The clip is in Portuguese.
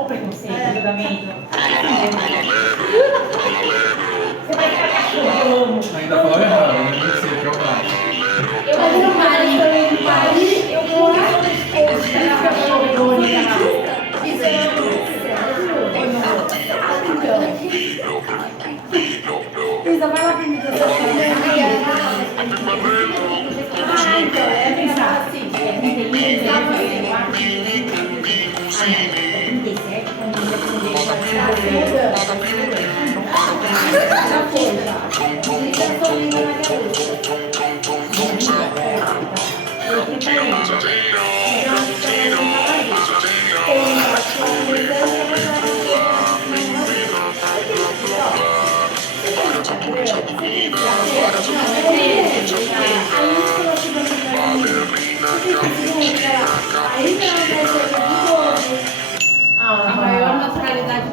Olha o preconceito, o julgamento. Você vai ficar cachorro, eu amo. Ainda falou errado, né? Tem que ser jogar. Eu amo o marido, eu vou lá no esposo, tá? Isso é Isa, vai lá pra mim da sua então, é pensar assim. É 37, quando eu Já foi, já. Liga a sua língua na cabeça. comecei a